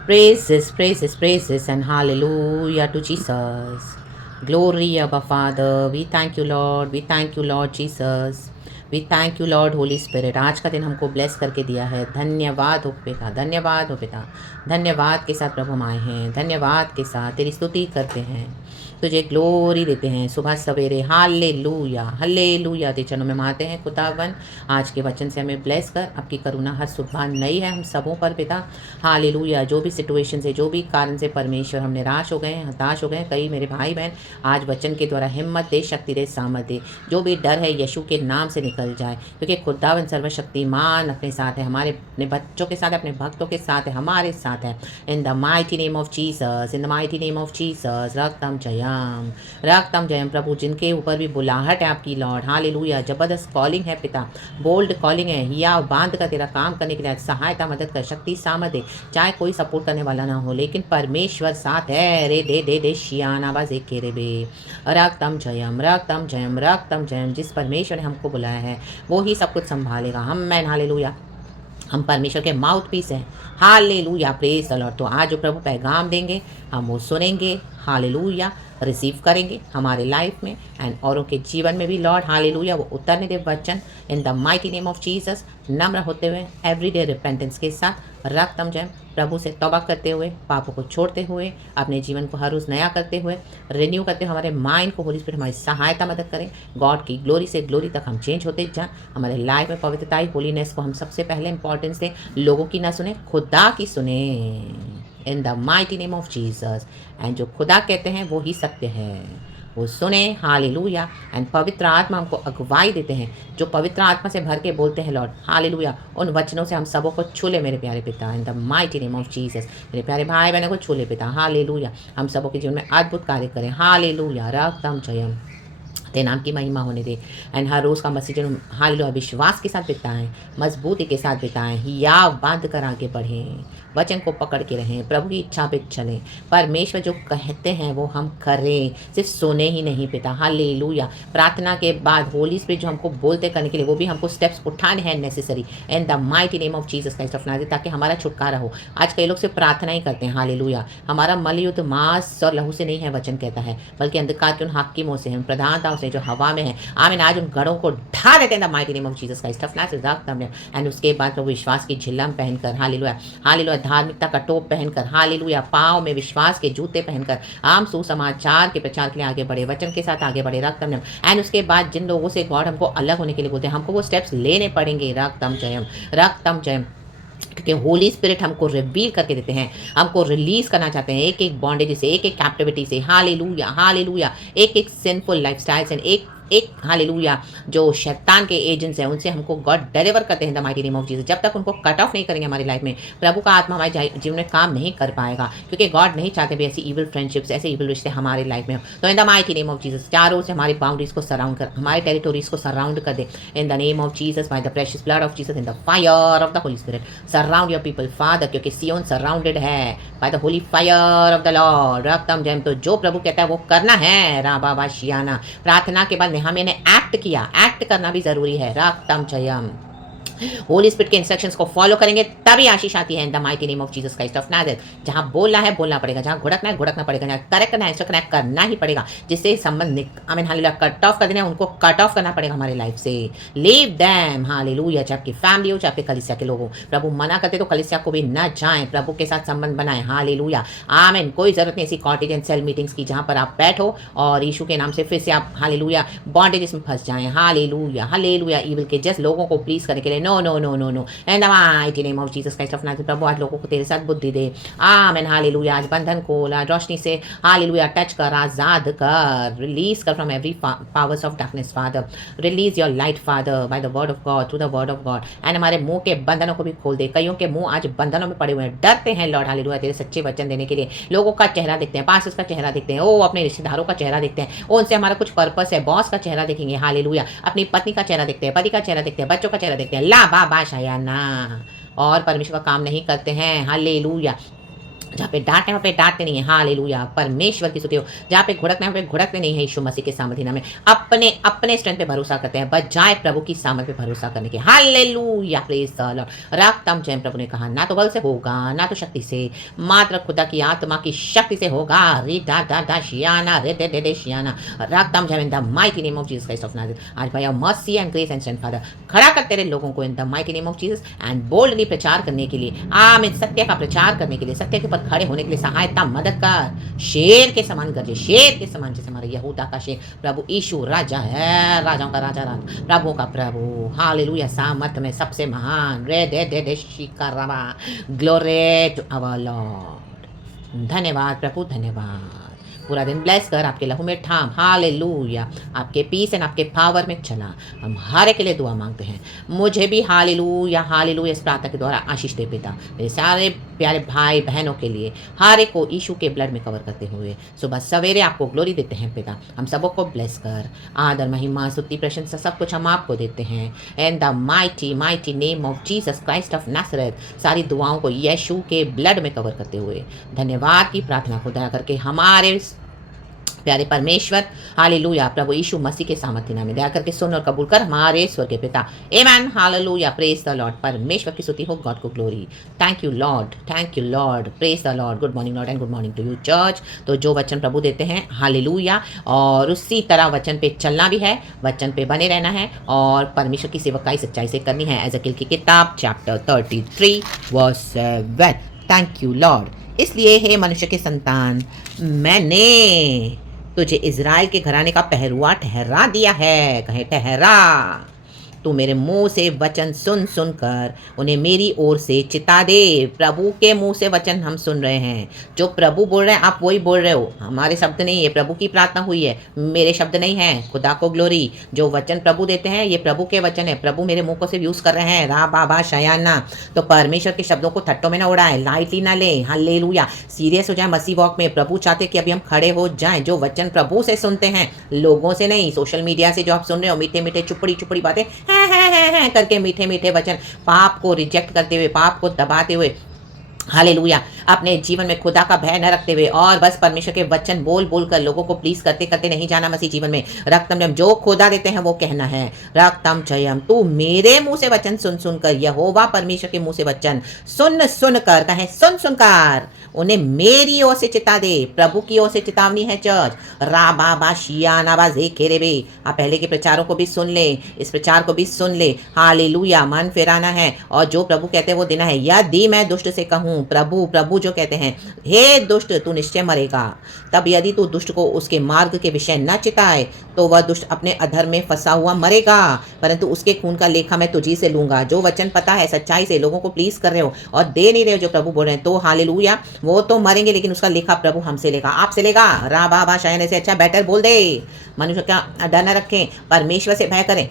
Praises, praises, praises, and hallelujah to Jesus. Glory, Abba Father. We thank you, Lord. We thank you, Lord Jesus. We thank you Lord Holy Spirit. आज का दिन हमको bless करके दिया है। धन्यवाद हो पिता, धन्यवाद हो पिता। धन्यवाद के साथ प्रभु हम आए हैं, धन्यवाद के साथ तेरी स्तुति करते हैं, तुझे ग्लोरी देते हैं सुबह सवेरे। हालेलुया, हालेलुया तेरे चरणों में मानते हैं खुदावन। आज के वचन से हमें ब्लेस कर, आपकी करुणा हर सुबह नई है हम सबों पर पिता। हालेलुया, जो भी सिचुएशन से, जो भी कारण से परमेश्वर हम निराश हो गए हैं, हताश हो गए हैं, कई मेरे भाई बहन आज वचन के द्वारा हिम्मत दे, शक्ति दे, सामर्थ दे। जो भी डर है यीशु के नाम से निकल जाए, क्योंकि खुदावन सर्वशक्तिमान अपने साथ है, हमारे अपने बच्चों के साथ है, अपने भक्तों के साथ है, हमारे साथ है। In the mighty name of Jesus, in the mighty name of Jesus, रक्तम जयम, रक्तम जयम। प्रभु जिनके ऊपर भी बुलाहट है आपकी लॉर्ड, हालेलुया, जबरदस्त कॉलिंग है पिता, बोल्ड कॉलिंग है, हिया बांध कर तेरा काम करने के लिए सहायता मदद कर, शक्ति सामर्थ दे। चाहे कोई सपोर्ट करने वाला ना हो, लेकिन परमेश्वर साथ है। रे दे दे दे शियाना बाजे के रे बे, रक्तम जयम, रक्तम जयम, रक्तम जयम। जिस परमेश्वर ने हमको बुलाया है वो ही सब कुछ संभालेगा। हम मैन हालेलुया, हम परमेश्वर के माउथ पीस हैं। Hallelujah, praise the Lord. तो आज जो प्रभु पैगाम देंगे हम वो सुनेंगे, हालेलुया, रिसीव करेंगे हमारे लाइफ में एंड औरों के जीवन में भी लॉर्ड, हालेलुया, वो उतरने दे वचन इन the mighty name of Jesus. नम्र होते हुए, एवरीडे रिपेंटेंस के साथ, रक्तम जयम, प्रभु से तौबा करते हुए, पापों को छोड़ते हुए, अपने जीवन को हर रोज़ नया करते हुए, रिन्यू करते हुए, हमारे माइंड को होली स्पिरिट हमारी सहायता मदद करें। गॉड की ग्लोरी से ग्लोरी तक हम चेंज होते जाएं। हमारे लाइफ में पवित्रता, होलीनेस को हम सबसे पहले इंपॉर्टेंस दें। लोगों की ना सुने, खुदा की सुने, इन the mighty name of Jesus. And जो खुदा कहते हैं वो ही सत्य है, वो सुने, हालेलुया। एंड पवित्र आत्मा हमको अगुवाई देते हैं, जो पवित्र आत्मा से भर के बोलते हैं लॉर्ड, हालेलुया। उन वचनों से हम सबों को छू ले मेरे प्यारे पिता, इन the mighty name of Jesus. मेरे प्यारे भाई बहनों को छू ले पिता, हालेलुया। हम सबों के जीवन में अद्भुत कार्य करें, हालेलुया, रक्तम जयम, तेरे नाम की महिमा होने दे। एंड हर रोज़ का मसीह जन हालेलुया विश्वास के साथ बिताएं, मजबूती के साथ बिताएं, हिया बांध कर आगे बढ़ें, वचन को पकड़ के रहें, प्रभु की इच्छा पे चलें। परमेश्वर जो कहते हैं वो हम करें, सिर्फ सुने ही नहीं पिता, हालेलुया। प्रार्थना के बाद होली स्पिरिट जो हमको बोलते करने के लिए, वो भी हमको स्टेप्स उठाने हैं necessary, in the mighty name of Jesus Christ of Nazareth, ताकि हमारा छुटकारा हो। आज कई लोग सिर्फ प्रार्थना ही करते हैं, हालेलुया। हमारा मलयुद्ध मांस और लहू से नहीं है, वचन कहता है, बल्कि अंधकार के उन हाकिमों से है, प्रधानताओं से जो हवा में है। आमीन। आज उन गढ़ों को ढा देते हैं the mighty name of Jesus Christ of Nazareth. And उसके बाद प्रभु विश्वास की झिल्लम पहनकर, हालेलुया, हालेलुया, धार्मिकता का टोप पहनकर, हालेलुया, पाँव में विश्वास के जूते पहनकर आम सुसमाचार के प्रचार के लिए आगे बढ़े, वचन के साथ आगे बढ़े, रक्तम जयम। एंड उसके बाद जिन लोगों से गॉड हमको अलग होने के लिए बोलते हैं, हमको वो स्टेप्स लेने पड़ेंगे, रक्तम जयम, रक्तम जयम। क्योंकि होली स्पिरिट हमको रिवील करके देते हैं, हमको रिलीज करना चाहते हैं एक एक बॉन्डेज से, एक एक कैप्टिविटी से, हालेलुया, हालेलुया, एक एक सिंफुल लाइफस्टाइल से, एक एक हालेलुया जो शैतान के एजेंट्स हैं उनसे हमको गॉड डिलीवर करते हैं the mighty name of Jesus. जब तक उनको कट ऑफ नहीं करेंगे हमारी लाइफ में, प्रभु का आत्मा हमारे जीवन में काम नहीं कर पाएगा, क्योंकि गॉड नहीं चाहते भी ऐसी इविल फ्रेंडशिप्स, ऐसे इविल रिश्ते हमारी लाइफ में हो। तो इन the mighty name of Jesus चारों से हमारी बाउंड्रीज को सराउंड कर, हमारे टेरिटोरीज को सराउंड कर दे, in the name of Jesus, by the precious blood of Jesus, in the fire of the Holy Spirit. Surround your people father, क्योंकि सियोन सराउंडेड है by the holy fire of the Lord, रक्तम जयम। तो जो प्रभु कहता है वो करना है, राबा शियाना। प्रार्थना के बाद हमें एक्ट किया, एक्ट करना भी जरूरी है, रक्तम जयम। होली स्पिरिट के इंस्ट्रक्शंस को फॉलो करेंगे तभी आशीष आती है, in the mighty name of Jesus Christ of Nazareth. जहां बोलना है बोलना पड़ेगा, जहां घुड़कना है घुड़कना पड़ेगा, जहां करेक्ट करना है इंस्ट्रक्ट करना है करना ही पड़ेगा। जिससे संबंध आमीन हालेलुया कट ऑफ कर देना है, उनको कट ऑफ करना पड़ेगा हमारे लाइफ से। Leave them, hallelujah. चाहे आपकी फैमिली हो, चाहे आपके कलीसिया के लोग हो, प्रभु मना करते तो कलीसिया को भी न जाएं, प्रभु के साथ संबंध बनाएं, हालेलुया, आमीन। कोई जरूरत नहीं ऐसी कॉटेज एंड सेल मीटिंग्स की जहां पर आप बैठो और यीशु के नाम से फिर से आप हालेलुया बॉन्डेज में फंस जाएं, हालेलुया, हालेलुया। ईविल के जस्ट लोगों को प्लीज करने के लिए, no no no no no, in the mighty name of Jesus Christ of Nazareth. प्रभु आज लोगों को तेरे साथ बुद्धि दे, आमीन हालेलुया। आज बंधन खोल, आज रोशनी से हालेलुया टच कर, आजाद कर, रिलीज कर from every powers of darkness father, release your light father by the word of God, through the word of God. And हमारे मुंह के बंधनों को भी खोल दे। कईयों के मुंह आज बंधनों में पड़े हुए हैं, डरते हैं लॉर्ड, हालेलुया, तेरे सच्चे वचन देने के लिए। लोगों का चेहरा देखते हैं, पास्टर्स का चेहरा देखते हैं, ओ अपने रिश्तेदारों का चेहरा देखते हैं, ओ उनसे हमारा कुछ पर्पस है, बॉस का चेहरा देखेंगे, हालेलुया, अपनी पत्नी का चेहरा देखते हैं, पति का चेहरा देखते हैं, बच्चों का चेहरा देखते हैं, ला बा शायाना, और परमेश्वर का काम नहीं करते हैं, हालेलुया। जहाँ पे डांटे वहाँ पे डांटते नहीं है, हालेलुया, परमेश्वर की स्तुति हो। जहाँ पे घुड़कना है वहाँ पे घुड़कते नहीं है, यीशु मसीह के सामर्थ्य नाम में अपने अपने स्ट्रेंथ पे भरोसा करते हैं, बजाय प्रभु की सामर्थ्य पे भरोसा करने के। Hallelujah, praise the Lord. रक्तम जैन प्रभु ने कहा, ना तो बल से होगा, ना तो शक्ति से, मात्र खुदा की आत्मा की शक्ति से होगा। रे दा दा दा शियाना, रे दे दे दे शियाना। रक्तम जैन in the mighty name of Jesus Christ of Nazareth. आज भाई mercy and grace and strength father खड़ा कर तेरे लोगों को in the mighty name of Jesus and boldly प्रचार करने के लिए, आमीन, सत्य का प्रचार करने के लिए, सत्य के ऊपर खड़े होने के लिए सहायता मदद कर। शेर के समान गरजे, शेर के समान, जैसे हमारे यहूदा का शेर प्रभु यीशु राजा है, राजाओं का राजा, प्रभु का प्रभु। हालेलुया, सामर्थ में सबसे महान। रे दे दे दे शिकारावा। Glory to our Lord. धन्यवाद प्रभु, धन्यवाद। पूरा दिन ब्लेस कर, आपके लहू में ठाम। हालेलुया, आपके पीस एंड आपके पावर में चला। हम हर एक के लिए दुआ मांगते हैं। मुझे भी हालेलुया, हालेलुया इस प्रार्थना के द्वारा आशीष दे पिता, मेरे सारे प्यारे भाई बहनों के लिए हर एक को यीशु के ब्लड में कवर करते हुए सुबह सवेरे आपको ग्लोरी देते हैं पिता। हम सबों को ब्लेस कर, आदर महिमा स्तुति प्रशंसा सब कुछ हम आपको देते हैं। In the mighty mighty name of Jesus Christ of नासरत सारी दुआओं को यीशु के ब्लड में कवर करते हुए धन्यवाद की प्रार्थना को दया करके हमारे प्यारे परमेश्वर, हालेलुया, प्रभु यीशु मसीह के सामर्थ्य नाम में दया करके सुन और कबूल कर हमारे स्वर्गीय पिता। Amen, hallelujah, praise the Lord. परमेश्वर की स्तुति हो, गॉड को glory. Thank you Lord, thank you Lord, praise the Lord. Good morning Lord and good morning to you church. तो जो वचन प्रभु देते हैं, हालेलुया, और उसी तरह वचन पे चलना भी है, वचन पे बने रहना है और परमेश्वर की सेवकाई सच्चाई से करनी है। एजेकियेल की किताब chapter 33 verse 7। Thank you Lord. इसलिए हे मनुष्य के संतान, मैंने तुझे इज़राइल के घराने का पहरुआ ठहरा दिया है। कहे ठहरा। तू मेरे मुंह से वचन सुन सुनकर उन्हें मेरी ओर से चिता दे। प्रभु के मुंह से वचन हम सुन रहे हैं। जो प्रभु बोल रहे हैं आप वही बोल रहे हो, हमारे शब्द नहीं है, प्रभु की प्रार्थना हुई है, मेरे शब्द नहीं है। खुदा को ग्लोरी। जो वचन प्रभु देते हैं ये प्रभु के वचन है, प्रभु मेरे मुंह को सिर्फ यूज़ कर रहे हैं। रा बाबा शयाना। तो परमेश्वर के शब्दों को थट्टों में ना उड़ाए, लाइटली ना ले। हालेलुया, सीरियस हो जाए मसीह वॉक में। प्रभु चाहते कि अभी हम खड़े हो जाएं। जो वचन प्रभु से सुनते हैं, लोगों से नहीं, सोशल मीडिया से जो आप सुन रहे हो, मीठे मीठे चुपड़ी चुपड़ी बातें है करके, मीठे मीठे वचन, पाप को रिजेक्ट करते हुए, पाप को दबाते हुए, हालेलुया, अपने जीवन में खुदा का भय न रखते हुए और बस परमेश्वर के वचन बोल बोल कर लोगों को प्लीज करते करते नहीं जाना मसीह जीवन में। रक्तम जयम, जो खुदा देते हैं वो कहना है। रक्तम जयम, तू मेरे मुंह से वचन सुन सुनकर, यहोवा परमेश्वर के मुंह से वचन सुन सुनकर, कहें सुन सुनकर उन्हें मेरी ओर से चिता दे। प्रभु की ओर से चेतावनी है चर्च। रा बाबा शियाना बाजे खेरे बे। आप पहले के प्रचारों को भी सुन ले, इस प्रचार को भी सुन ले। हालेलुया, मन फिराना है और जो प्रभु कहते हैं वो देना है। यदि मैं दुष्ट से कहूँ, प्रभु प्रभु जो कहते हैं, हे दुष्ट तू निश्चय मरेगा, तब यदि तू दुष्ट को उसके मार्ग के विषय न चिताए तो वह दुष्ट अपने अधर्म में फंसा हुआ मरेगा, परंतु उसके खून का लेखा मैं तुझी से लूंगा। जो वचन पता है सच्चाई से लोगों को प्लीज कर रहे हो और दे नहीं रहे हो जो प्रभु बोल रहे हैं, तो हालेलुया, वो तो मरेंगे लेकिन उसका लेखा प्रभु हमसे लेगा, आपसे लेगा। रा बाबा शायन से अच्छा बेटर बोल दे। मनुष्य का डर न रखें, परमेश्वर से भय करें।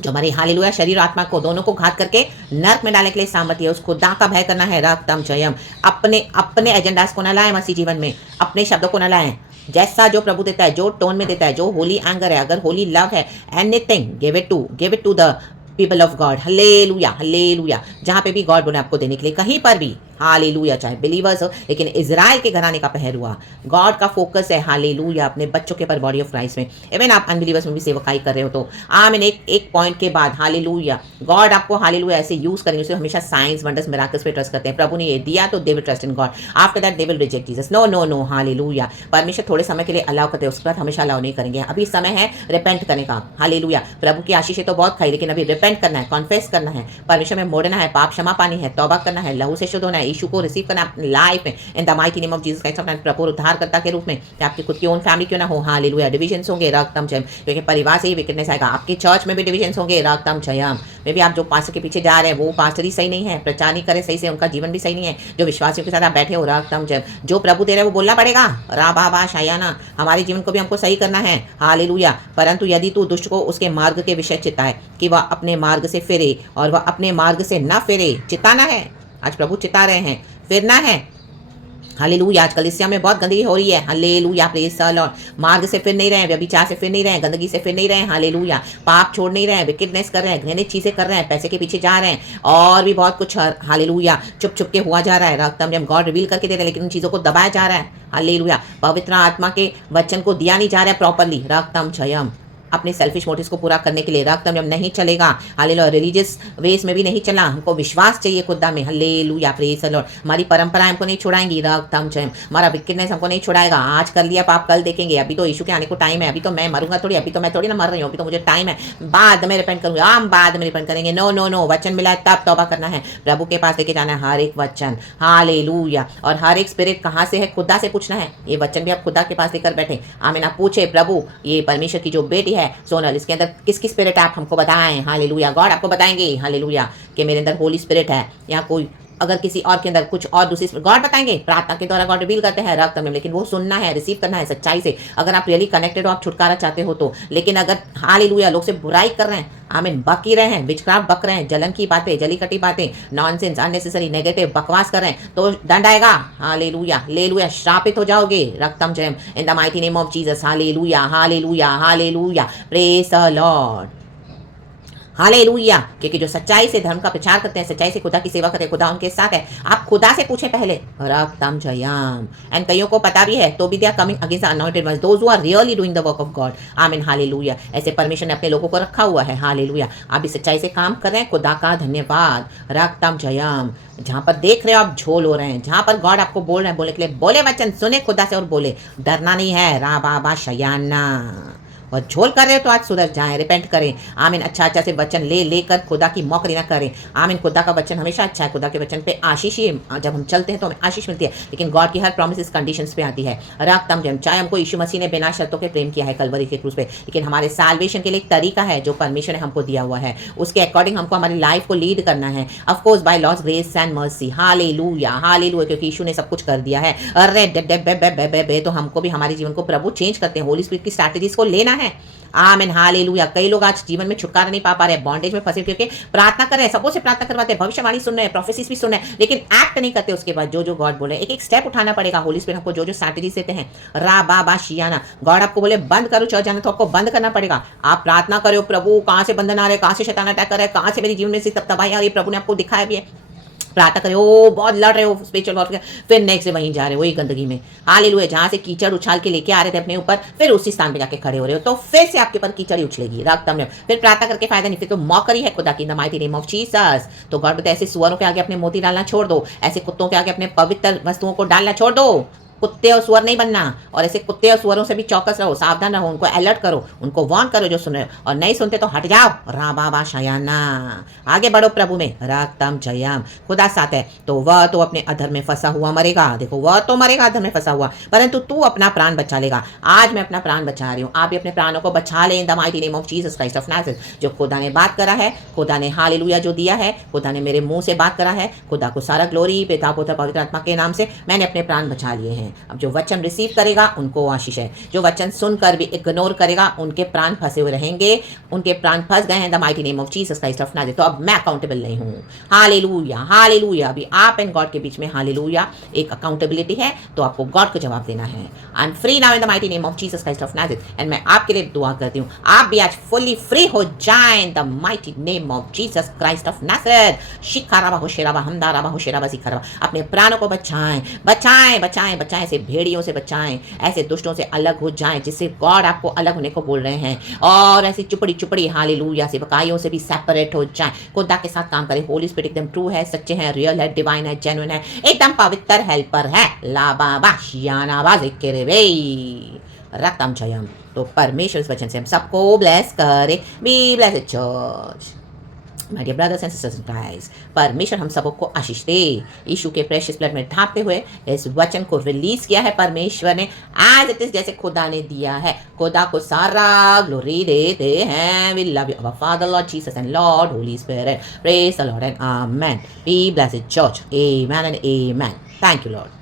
जो हमारी हालेलुया शरीर और आत्मा को दोनों को घात करके नरक में डालने के लिए सामर्थ्य है, उस खुदा का भय करना है। रक्तम जयम, अपने अपने एजेंडास को न लाएं मसीह जीवन में, अपने शब्दों को न लाएं। जैसा जो प्रभु देता है, जो टोन में देता है, जो होली एंगर है, अगर होली लव है, anything give it to the people of God. Hallelujah, hallelujah, जहाँ पे भी गॉड बोले आपको देने के लिए, कहीं पर भी, हालेलुया, चाहे बिलीवर्स हो, लेकिन इजराइल के घराने का पहरुआ गॉड का फोकस है। हालेलुया, अपने बच्चों के पर बॉडी ऑफ क्राइस्ट में। इवन आप अनबिलीवर्स में भी सेवकाई कर रहे हो तो आमीन, एक पॉइंट के बाद हालेलुया गॉड आपको हालेलुया ऐसे यूज करेंगे। उसे हमेशा साइंस वंडर्स मिराकल्स पे ट्रस्ट करते हैं। प्रभु ने ये दिया तो they will trust in God, after that they will reject Jesus. No no no, hallelujah, परमेश्वर थोड़े समय के लिए अलाउ करते हैं, उसके बाद हमेशा अलाउ नहीं करेंगे। अभी समय है रिपेंट करने का। हालेलुया, प्रभु की आशीष तो बहुत खाई, लेकिन अभी रिपेंट करना है, कॉन्फेस करना है, परमेश्वर में मोड़ना है, पाप क्षमा पानी है, तौबा करना है, लहू से शुद्ध होना है, यीशु को रिसीव करना लाइफ में in the mighty name of Jesus Christ of Nazareth, प्रभु उद्धारकर्ता के रूप में। आपकी खुद की ओन फैमिली क्यों ना हो, हालेलुया, डिविजन्स होंगे, रक्तम जयम, क्योंकि परिवार से ही विकेटनेस आएगा। आपके चर्च में भी डिविजन्स होंगे, रक्तम जयम। मे भी आप जो पास्टर के पीछे जा रहे हैं वो पास्टर ही सही नहीं है, प्रचार नहीं करे सही से, उनका जीवन भी सही नहीं है। जो विश्वासियों के साथ आप बैठे हो, रक्तम जयम, जो प्रभु दे रहे हैं वो बोलना पड़ेगा। रा बाबा शायाना, हमारे जीवन को भी हमको सही करना है। हालेलुया, परंतु यदि तू दुष्ट को उसके मार्ग के विषय चिताए कि वह अपने मार्ग से फिरे और वह अपने मार्ग से न फिरे, चिताना है। आज प्रभु चिता रहे हैं, फिरना है। हालेलुया। आजकल इस में बहुत गंदगी हो रही है। Hallelujah, praise the Lord. मार्ग से फिर नहीं रहे हैं, व्यभिचार से फिर नहीं रहे हैं, गंदगी से फिर नहीं रहे हैं। हालेलुया। पाप छोड़ नहीं रहे हैं, विकेटनेस कर रहे हैं, घृणित चीजें कर रहे हैं, पैसे के पीछे जा रहे हैं और भी बहुत कुछ। हालेलुया। चुप चुप के हुआ जा रहा है। रक्तम जब गॉड रिवील करके दे रहे हैं, लेकिन उन चीजों को दबाया जा रहा है। हालेलुया। पवित्र आत्मा के वचन को दिया नहीं जा रहा है प्रॉपरली। रक्तम जयम। अपने सेल्फिश मोटिव्स को पूरा करने के लिए रक्तम जब नहीं चलेगा। हालेलुया। रिलीजियस वेज में भी नहीं चलना, हमको विश्वास चाहिए खुदा में। Hallelujah, praise the Lord. हमारी परंपराएं हमको नहीं छुड़ाएंगी। रक्तम जयम। हमारा विकेटनेस हमको नहीं छुड़ाएगा। आज कर लिया पाप कल देखेंगे, अभी तो यीशु के आने को टाइम है, अभी तो मैं मरूंगा थोड़ी, अभी तो मैं थोड़ी ना मर रही हूँ, अभी तो मुझे टाइम है, बाद में रिपेंट करूंगा। हम बाद में रिपेंट करेंगे। नो नो नो, वचन मिला है तब तौबा करना है, प्रभु के पास लेके जाना है हर एक वचन। हालेलुया। और हर एक स्पिरिट कहाँ से है, खुदा से पूछना है। ये वचन भी आप खुदा के पास लेकर बैठे। आमीन। आप पूछे, प्रभु ये परमेश्वर की जो बेटी है सोनल, इसके अंदर किसकी स्पिरिट है, आप हमको बताएं। हालेलुया। गॉड आपको बताएंगे। हालेलुया। कि मेरे अंदर होली स्पिरिट है, या कोई अगर किसी और के अंदर कुछ और दूसरी, गॉड बताएंगे। प्रार्थना के द्वारा गॉड रिवील करते हैं रक्त में, लेकिन वो सुनना है, रिसीव करना है सच्चाई से। अगर आप रियली कनेक्टेड हो, आप छुटकारा चाहते हो तो। लेकिन अगर हालेलुया लोग से बुराई कर रहे हैं, आमीन, बकी रहे हैं, विचक्राफ्ट बक रहे हैं, जलन की बातें, जली कटी बातें, नॉनसेंस, अननेसेसरी, नेगेटिव बकवास कर रहे हैं, तो दंड आएगा। हालेलुया, लेलुया, श्रापित हो जाओगे। रक्तम जयम in the mighty name of Jesus. Hallelujah, hallelujah, hallelujah, praise the Lord. Hallelujah. क्योंकि जो सच्चाई से धर्म का प्रचार करते हैं, सच्चाई से खुदा की सेवा करते हैं, खुदा उनके साथ है। आप खुदा से पूछे पहले। रक्तम जयम। एंड कईयों को पता भी है तो भी they are coming against the anointed ones, those who are really doing the work of God. Amen. Hallelujah. ऐसे परमेश्वर ने अपने लोगों को रखा हुआ है। हालेलुया। आप भी सच्चाई से काम कर रहे हैं, खुदा का धन्यवाद। रक्तम जयम। जहाँ पर देख रहे हो आप झोल हो रहे हैं, जहाँ पर गॉड आपको बोल रहे हैं बोलने के लिए, बोले वचन, सुने खुदा से और बोले। डरना नहीं है। रा बाबा शयाना। और झोल कर रहे हो तो आज सुधर जाएं, रिपेंट करें। आमीन। अच्छा अच्छा से वचन ले लेकर खुदा की मौकरी ना करें। आमीन। खुदा का वचन हमेशा अच्छा है। खुदा के वचन पे आशीष ही, जब हम चलते हैं तो हमें आशीष मिलती है, लेकिन गॉड की हर प्रॉमिस कंडीशंस पे आती है। रक्तम जयम। चाहे हमको यीशु मसीह ने बिना शर्तों के प्रेम किया है कलवरी के क्रूस पे, लेकिन हमारे साल्वेशन के लिए एक तरीका है जो परमेश्वर ने हमको दिया हुआ है, उसके अकॉर्डिंग हमको हमारी लाइफ को लीड करना है। Of course by loss grace and mercy. Hallelujah, hallelujah. क्योंकि यीशु ने सब कुछ कर दिया है। अरे बे तो हमको भी हमारे जीवन को प्रभु चेंज करते हैं। होली स्पिरिट की स्ट्रैटेजीज को लेना है। आमीन। हालेलुया। कई लोग आज जीवन में छुटकारा नहीं पा रहे हैं, बॉन्डेज में फंसे, क्योंकि प्रार्थना कर रहे हैं, सबों से प्रार्थना करवाते हैं, भविष्यवाणी सुन रहे हैं, प्रोफेसीज भी सुन रहे हैं, लेकिन एक्ट नहीं करते। उसके बाद जो जो गॉड बोले, एक एक स्टेप उठाना पड़ेगा। होली स्पिरिट हमको जो जो स्ट्रैटेजीज देते हैं, रा बा शियाना, गॉड आपको बोले बंद करो चर्च जाना, तो आपको बंद करना पड़ेगा। आप प्रार्थना करो, प्रभु कहाँ से बंधन आ रहे, कहाँ से शैतान अटैक कर रहा है, कहाँ से मेरे जीवन में से तब तबाही आ रही है, प्रभु ने आपको दिखाया भी है। प्रार्थना करे, ओ बहुत लड़ रहे हो स्पिरिचुअल वॉरफेयर, फिर नेक्स्ट से वहीं जा रहे हो वही गंदगी में। हालेलुया। जहाँ से कीचड़ उछाल के लेके आ रहे थे अपने ऊपर, फिर उसी स्थान पे जाके खड़े हो रहे हो, तो फिर से आपके ऊपर कीचड़ ही उछलेगी। रक्तम में फिर प्रार्थना करके फायदा नहीं, फिर तो मौकरी है खुदा की। The mighty name of Jesus. तो गॉड बोलते ऐसे सुअरों के आगे अपने मोती डालना छोड़ दो, ऐसे कुत्तों के आगे अपने पवित्र वस्तुओं को डालना छोड़ दो। कुत्ते और सुअर नहीं बनना, और ऐसे कुत्ते और सुअरों से भी चौकस रहो, सावधान रहो, उनको अलर्ट करो, उनको वार्न करो जो सुन रहे हो, और नहीं सुनते तो हट जाओ। रा बाबा शयाना। आगे बढ़ो प्रभु में। रक्तम जयम। खुदा साथ है तो वह तो अपने अधर में फंसा हुआ मरेगा। देखो वह तो मरेगा अधर में फंसा हुआ, परंतु तू अपना प्राण बचा लेगा। आज मैं अपना प्राण बचा रही हूँ, आप भी अपने प्राणों को बचा लें इन the mighty name of Jesus Christ of Nazareth. जो खुदा ने बात करा है, खुदा ने हालेलुया जो दिया है, खुदा ने मेरे मुंह से बात करा है, खुदा को सारा ग्लोरी पिता पुत्र पवित्र आत्मा के नाम से मैंने अपने प्राण बचा लिए हैं। अब जो वचन रिसीव करेगा उनको आशीष है, जो वचन सुनकर भी इग्नोर करेगा उनके प्राण फंसे हुए रहेंगे, उनके प्राण फंस गए हैं the mighty name of Jesus Christ of Nazareth. तो अब मैं अकाउंटेबल नहीं हूँ। Hallelujah, hallelujah. अभी आप एंड गॉड के बीच में हालेलुया एक अकाउंटेबिलिटी है, तो आपको गॉड को जवाब देना है। I am free now in the mighty name of Jesus Christ of Nazareth. And मैं आपके लिए दुआ करती हूँ, आप भी आज फुल्ली फ्री हो जाएं in the mighty name of Jesus Christ of Nazareth. शिखाराबा होशेराबा हमदाराबा होशेराबा सिखाराबा। अपने प्राणों को बचाएं, बचाएं, बचाएं, बचाएं, ऐसे भेड़ियों से बचाएं, ऐसे दुष्टों से अलग हो जाएं जिससे गॉड आपको अलग होने को बोल रहे हैं, और ऐसी चुपड़ी चुपड़ी हालेलुया से बकाइयों से भी सेपरेट हो जाएं। खुदा के साथ काम करें। होली स्पिरिट एकदम ट्रू है, सच्चे हैं, रियल है, डिवाइन है, जेन्युइन है, एकदम पवित्र हेल्पर है। लाबाबा शियानाबा जिक्रेवे रक्तम जयम। तो परमेश्वर इस वचन से हम सबको ब्लेस करे। Be blessed church. My dear brothers and sisters in Christ, परमेश्वर हम सबको आशीष दे। यीशु के प्रेशियस ब्लड में ढांपते हुए इस वचन को रिलीज किया है परमेश्वर ने, एज इट इज, जैसे खुदा ने दिया है। खुदा को सारा ग्लोरी देते हैं। We love you our Father Lord Jesus and Lord Holy Spirit. Praise the Lord and amen. Be blessed church. Amen and amen. Thank you Lord.